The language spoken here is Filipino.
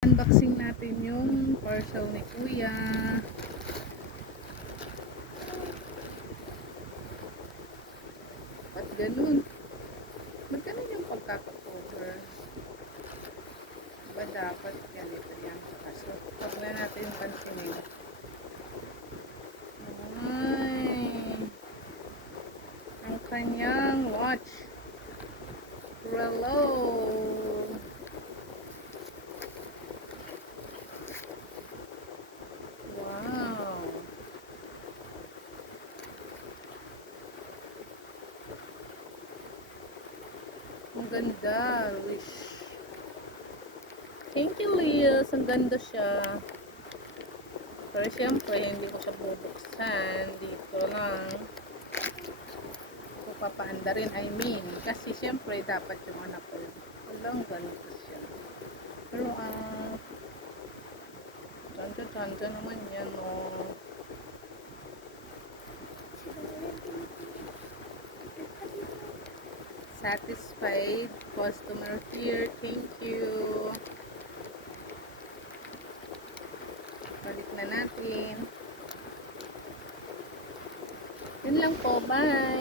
Unboxing natin yung parcel ni Kuya. Ba't ganun? Ganun yung pagkaka-cover? Ba dapat ganito yan? Kaso, huwag na natin pansinin. Ay, ang kanyang watch. Relo. Ang ganda, wish. Thank you, Liz. Ang ganda siya. Pero siyempre, hindi ko siya bubuksan. Dito lang. Ko papaanda rin, I mean. Kasi siyempre, dapat yung anak ko. Walang ganito siya. Pero ang... Tanda-tanda naman yan, oh. Satisfied customer here. Thank you. Balik na natin. Yun lang po. Bye.